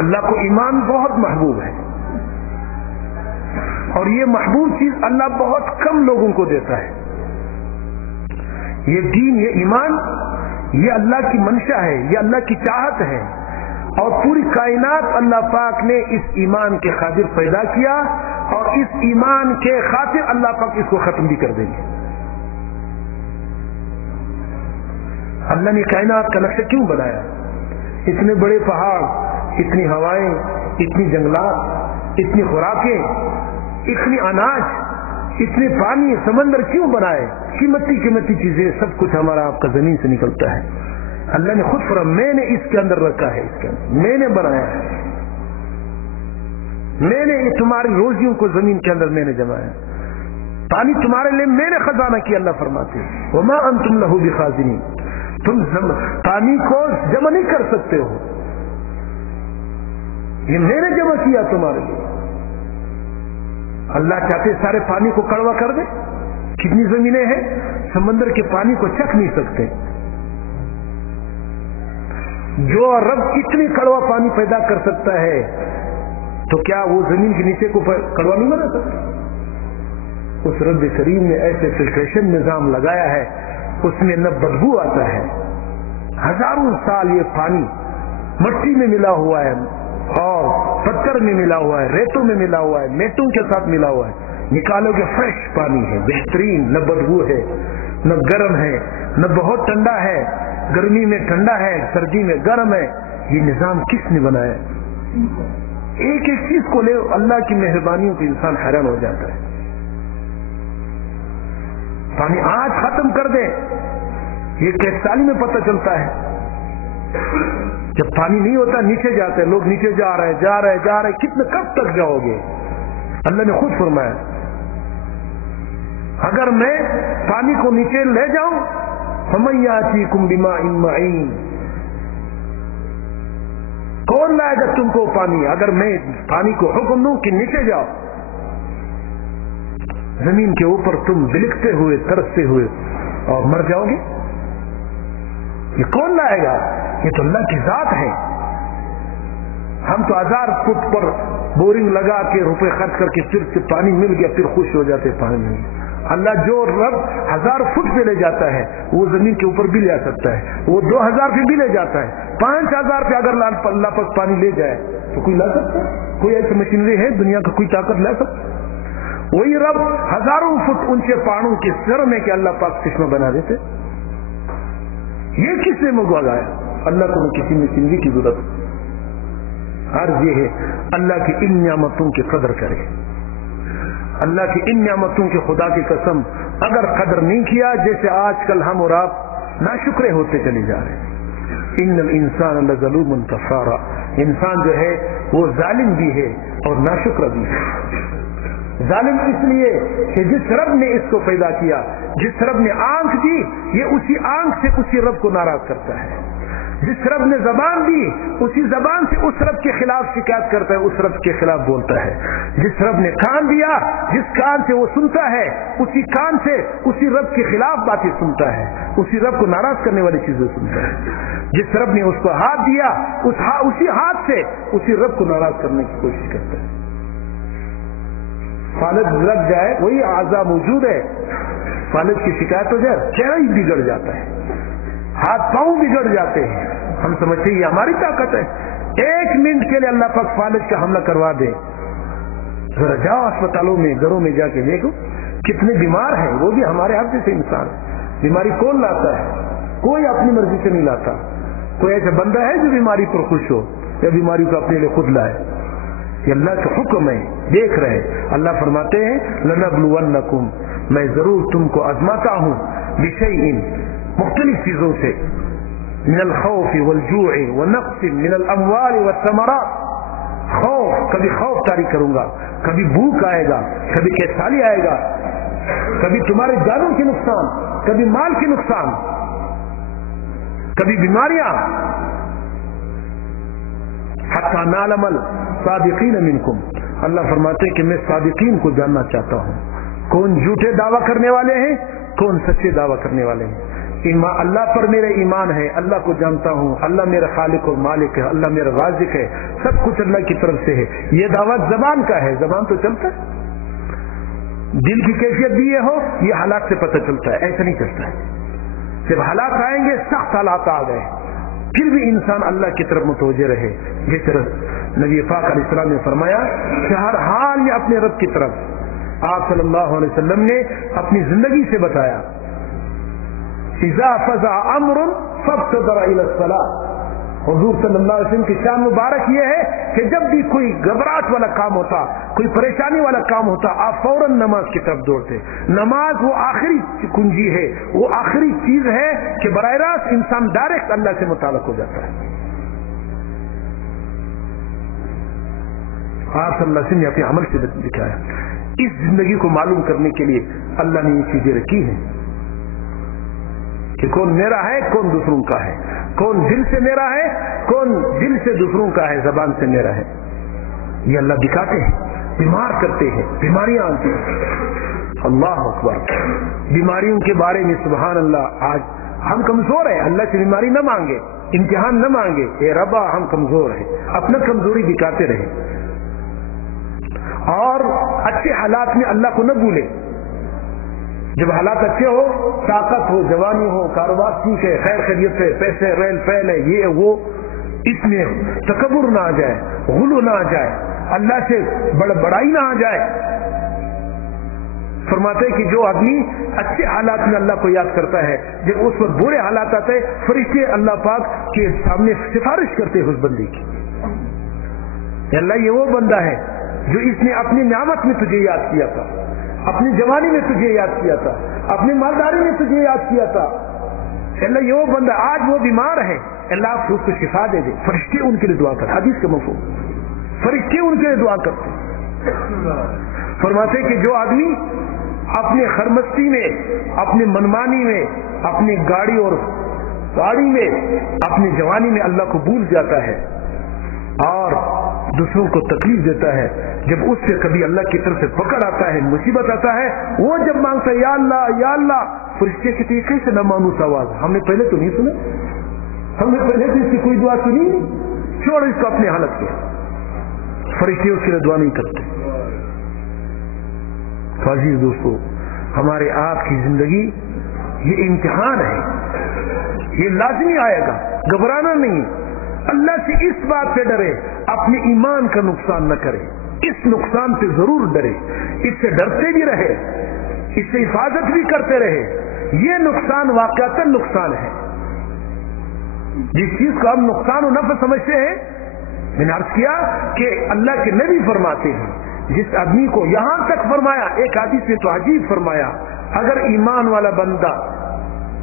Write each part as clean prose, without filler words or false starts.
اللہ کو ایمان بہت محبوب ہے، اور یہ محبوب چیز اللہ بہت کم لوگوں کو دیتا ہے۔ یہ دین، یہ ایمان، یہ اللہ کی منشا ہے، یہ اللہ کی چاہت ہے، اور پوری کائنات اللہ پاک نے اس ایمان کے خاطر پیدا کیا، اور اس ایمان کے خاطر اللہ پاک اس کو ختم بھی کر دیں گے۔ اللہ نے کائنات کا نقشہ کیوں بنایا؟ اتنے بڑے پہاڑ، اتنی ہوائیں، اتنی جنگلات، اتنی خوراکیں، اتنی اناج، اتنے پانی، سمندر کیوں بنائے؟ قیمتی قیمتی چیزیں، سب کچھ ہمارا آپ کا زمین سے نکلتا ہے۔ اللہ نے خود فرمایا میں نے اس کے اندر رکھا ہے، اس کے اندر میں نے بنایا ہے، میں نے تمہاری روزیوں کو زمین کے اندر میں نے جمایا، پانی تمہارے لیے میں نے خزانہ کیا۔ اللہ فرماتے ہیں وما انتم لہ بخازنین، تم پانی کو جمع نہیں کر سکتے ہو، یہ میں نے جمع کیا تمہارے لیے۔ اللہ چاہتے سارے پانی کو کڑوا کر دے؟ کتنی زمینیں ہیں سمندر کے پانی کو چکھ نہیں سکتے۔ جو رب اتنی کڑوا پانی پیدا کر سکتا ہے تو کیا وہ زمین کے نیچے کو کڑوا نہیں بنا سکتا؟ اس رب کریم نے ایسے فلٹریشن نظام لگایا ہے، اس میں نہ بدبو آتا ہے۔ ہزاروں سال یہ پانی مٹی میں ملا ہوا ہے، اور پتھر میں ملا ہوا ہے، ریتوں میں ملا ہوا ہے، میٹوں کے ساتھ ملا ہوا ہے، نکالو گے فریش پانی ہے، بہترین، نہ بدبو ہے، نہ گرم ہے، نہ بہت ٹھنڈا ہے، گرمی میں ٹھنڈا ہے، سردی میں گرم ہے۔ یہ نظام کس نے بنایا؟ ایک ایک چیز کو لے، اللہ کی مہربانیوں کو انسان حیران ہو جاتا ہے۔ پانی آج ختم کر دے، یہ کیس سالی میں پتہ چلتا ہے۔ جب پانی نہیں ہوتا نیچے جاتے ہیں لوگ، نیچے جا رہے جا رہے جا رہے، کتنے کب تک جاؤ گے؟ اللہ نے خود فرمایا اگر میں پانی کو نیچے لے جاؤں فَمَن يَأْتِيكُم بِمَاءٍ مَّعِينٍ، کون لائے گا تم کو پانی؟ اگر میں پانی کو حکم دوں کہ نیچے جاؤ، زمین کے اوپر تم بلکتے ہوئے ترستے ہوئے اور مر جاؤ گے۔ یہ کون لائے گا؟ یہ تو اللہ کی ذات ہے۔ ہم تو 1000 فٹ پر بورنگ لگا کے روپے خرچ کر کے پھر پانی مل گیا پھر خوش ہو جاتے پانی میں۔ اللہ جو رب 1000 فٹ پہ لے جاتا ہے وہ زمین کے اوپر بھی لے سکتا ہے، وہ 2000 پہ بھی لے جاتا ہے، 5000 پہ اگر اللہ پاک پانی لے جائے تو کوئی لا سکتا ہے؟ کوئی ایسی مشینری ہے دنیا کا کوئی طاقت لا سکتا؟ وہی رب ہزاروں فٹ اونچے پہاڑوں کے سر میں کہ اللہ پاک چشمہ بنا دیتے۔ یہ کس نے منگوایا؟ اللہ کو کسی مشینری کی ضرورت۔ عرض یہ ہے اللہ کی ان نعمتوں کی قدر کرے، اللہ کی ان نعمتوں کی خدا کی قسم اگر قدر نہیں کیا، جیسے آج کل ہم اور آپ ناشکرے ہوتے چلے جا رہے ہیں۔ ان الانسان لظلوم کفار، انسان جو ہے وہ ظالم بھی ہے اور ناشکر بھی ہے۔ ظالم اس لیے کہ جس رب نے اس کو پیدا کیا، جس رب نے آنکھ دی، یہ اسی آنکھ سے اسی رب کو ناراض کرتا ہے۔ جس رب نے زبان دی، اسی زبان سے اس رب کے خلاف شکایت کرتا ہے، اس رب کے خلاف بولتا ہے۔ جس رب نے کان دیا، جس کان سے وہ سنتا ہے، اسی کان سے اسی رب کے خلاف باتیں سنتا ہے، اسی رب کو ناراض کرنے والی چیزیں سنتا ہے۔ جس رب نے اس کو ہاتھ دیا، اسی ہاتھ سے اسی رب کو ناراض کرنے کی کوشش کرتا ہے۔ فالج لگ جائے، وہی اعضاء موجود ہے، فالج کی شکایت ہو جائے چہرہ ہی بگڑ جاتا ہے، ہاتھ پاؤں بگڑ جاتے ہیں۔ ہم سمجھتے ہیں یہ ہماری طاقت ہے۔ 1 منٹ کے لیے اللہ پاک فالج کا حملہ کروا دے، ذرا جاؤ اسپتالوں میں، گھروں میں جا کے دیکھو کتنے بیمار ہیں، وہ بھی ہمارے ہاتھ سے انسان۔ بیماری کون لاتا ہے؟ کوئی اپنی مرضی سے نہیں لاتا۔ کوئی ایسا بندہ ہے جو بیماری پر خوش ہو یا بیماری کو اپنے لیے خود لائے؟ یہ اللہ کا حکم ہے، دیکھ رہے۔ اللہ فرماتے ہیں لنبلونکم، میں ضرور تم کو آزماتا ہوں، بشیء، مختلف چیزوں سے، من الخوف والجوع ونقص من الاموال والثمرات۔ خوف، کبھی خوف طاری کروں گا، کبھی بھوک آئے گا، کبھی کیسالی آئے گا، کبھی تمہارے جانوں کے نقصان، کبھی مال کے نقصان، کبھی بیماریاں۔ حتی نعلم الصادقین منکم، اللہ فرماتے ہیں کہ میں صادقین کو جاننا چاہتا ہوں، کون جھوٹے دعویٰ کرنے والے ہیں، کون سچے دعویٰ کرنے والے ہیں۔ اللہ پر میرا ایمان ہے، اللہ کو جانتا ہوں، اللہ میرا خالق و مالک ہے، اللہ میرا رازق ہے، سب کچھ اللہ کی طرف سے ہے، یہ دعوت زبان کا ہے، زبان تو چلتا ہے، دل کی کیفیت بھی یہ ہو، یہ حالات سے پتہ چلتا ہے، ایسا نہیں چلتا ہے۔ جب حالات آئیں گے، سخت حالات آ گئے، پھر بھی انسان اللہ کی طرف متوجہ رہے، جس طرح نبی پاک علیہ السلام نے فرمایا کہ ہر حال میں اپنے رب کی طرف، آپ صلی اللہ علیہ وسلم نے اپنی زندگی سے بتایا، اذا فزع امر فابتدر الى الصلاۃ، حضور صلی اللہ علیہ وسلم کی شان مبارک یہ ہے کہ جب بھی کوئی گھبراہٹ والا کام ہوتا، کوئی پریشانی والا کام ہوتا، آپ فوراً نماز کی طرف دوڑتے۔ نماز وہ آخری کنجی ہے، وہ آخری چیز ہے کہ براہ راست انسان ڈائریکٹ اللہ سے متعلق ہو جاتا ہے۔ آپ صلی اللہ علیہ وسلم نے اپنے عمل سے دکھایا۔ اس زندگی کو معلوم کرنے کے لیے اللہ نے یہ چیزیں رکھی ہیں کہ کون میرا ہے، کون دوسروں کا ہے، کون دل سے میرا ہے، کون دل سے دوسروں کا ہے، زبان سے میرا ہے۔ یہ اللہ دکھاتے ہیں، بیمار کرتے ہیں، بیماریاں آتی ہیں۔ اللہ اکبر، بیماریوں کے بارے میں سبحان اللہ، آج ہم کمزور ہیں، اللہ سے بیماری نہ مانگے، امتحان نہ مانگے، اے ربا ہم کمزور ہیں، اپنا کمزوری دکھاتے رہے، اور اچھے حالات میں اللہ کو نہ بھولے۔ جب حالات اچھے ہو، طاقت ہو، جوانی ہو، کاروبار ٹھیک ہے، خیر خیریت ہے، پیسے ریل فیل ہے، یہ وہ، اس میں تکبر نہ آ جائے، غلو نہ آ جائے، اللہ سے بڑائی نہ آ جائے۔ فرماتے ہیں کہ جو آدمی اچھے حالات میں اللہ کو یاد کرتا ہے، جب اس وقت برے حالات آتے ہیں، فرشتے اللہ پاک کے سامنے سفارش کرتے ہیں اس بندے کی، کہ اللہ یہ وہ بندہ ہے جو اس نے اپنی نعمت میں تجھے یاد کیا تھا، اپنی جوانی میں تجھے یاد کیا تھا، اپنی مالداری میں تجھے یاد کیا تھا، اللہ یہ وہ بندہ آج وہ بیمار ہے، اللہ آپ اس کو شفا دے دے۔ فرشتے ان کے لیے دعا کرتے، حدیث کا مفہوم، فرشتے ان کے لیے دعا کرتے۔ فرماتے کہ جو آدمی اپنے خرمستی میں، اپنی منمانی میں، اپنی گاڑی اور گاڑی میں، اپنی جوانی میں اللہ کو بھول جاتا ہے اور دوسروں کو تکلیف دیتا ہے، جب اس سے کبھی اللہ کی طرف سے پکڑ آتا ہے، مصیبت آتا ہے، وہ جب مانگتا ہے یا اللہ یا اللہ، فرشتے کی طریقے سے نہ مانوس آواز، ہم نے پہلے تو نہیں سنا، ہم نے پہلے تو اس کی کوئی دعا سنی نہیں، چھوڑ اس کو اپنی حالت کے، فرشتے اس کے لیے دعا نہیں کرتے۔ تو عزیز دوستو، ہمارے آپ کی زندگی یہ امتحان ہے، یہ لازمی آئے گا، گھبرانا نہیں، اللہ سے اس بات سے ڈرے اپنے ایمان کا نقصان نہ کرے، اس نقصان سے ضرور ڈرے، اس سے ڈرتے بھی رہے، اس سے حفاظت بھی کرتے رہے۔ یہ نقصان واقعتاً نقصان ہے، جس چیز کو ہم نقصان و نفع سمجھتے ہیں، میں نے عرض کیا کہ اللہ کے نبی فرماتے ہیں، جس آدمی کو یہاں تک فرمایا، ایک حدیث میں تو عجیب فرمایا، اگر ایمان والا بندہ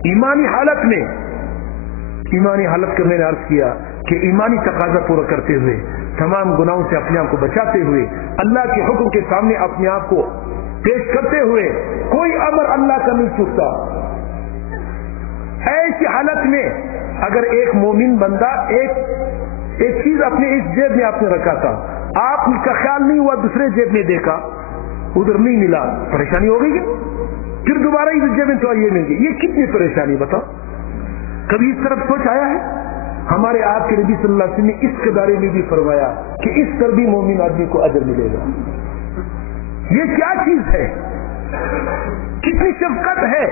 ایمانی حالت کا میں نے عرض کیا کہ ایمانی تقاضا پورا کرتے ہوئے، تمام گناہوں سے اپنے آپ کو بچاتے ہوئے، اللہ کے حکم کے سامنے اپنے آپ کو پیش کرتے ہوئے، کوئی امر اللہ کا نہیں چکتا، ایسی حالت میں اگر ایک مومن بندہ ایک چیز اپنے اس جیب میں آپ نے رکھا تھا، آپ کا خیال نہیں ہوا، دوسرے جیب میں دیکھا، ادھر نہیں ملا، پریشانی ہو گئی، پھر دوبارہ اس جیب میں تو یہ مل گئی، یہ کتنی پریشانی بتاؤ؟ کبھی اس طرف سوچ آیا ہے؟ ہمارے آپ کے نبی صلی اللہ علیہ وسلم نے اس کے بارے میں بھی فرمایا کہ اس پر بھی مومن آدمی کو اجر ملے گا۔ یہ کیا چیز ہے؟ کتنی شفقت ہے!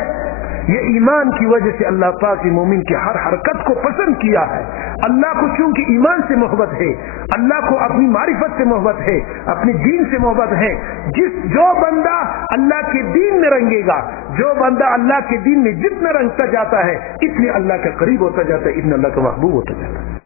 یہ ایمان کی وجہ سے اللہ پاک نے مومن کی ہر حرکت کو پسند کیا ہے۔ اللہ کو چونکہ ایمان سے محبت ہے، اللہ کو اپنی معرفت سے محبت ہے، اپنے دین سے محبت ہے، جو بندہ اللہ کے دین میں رنگے گا، جو بندہ اللہ کے دین میں جتنا رنگتا جاتا ہے، اتنے اللہ کا قریب ہوتا جاتا ہے، اتنا اللہ کا محبوب ہوتا جاتا ہے۔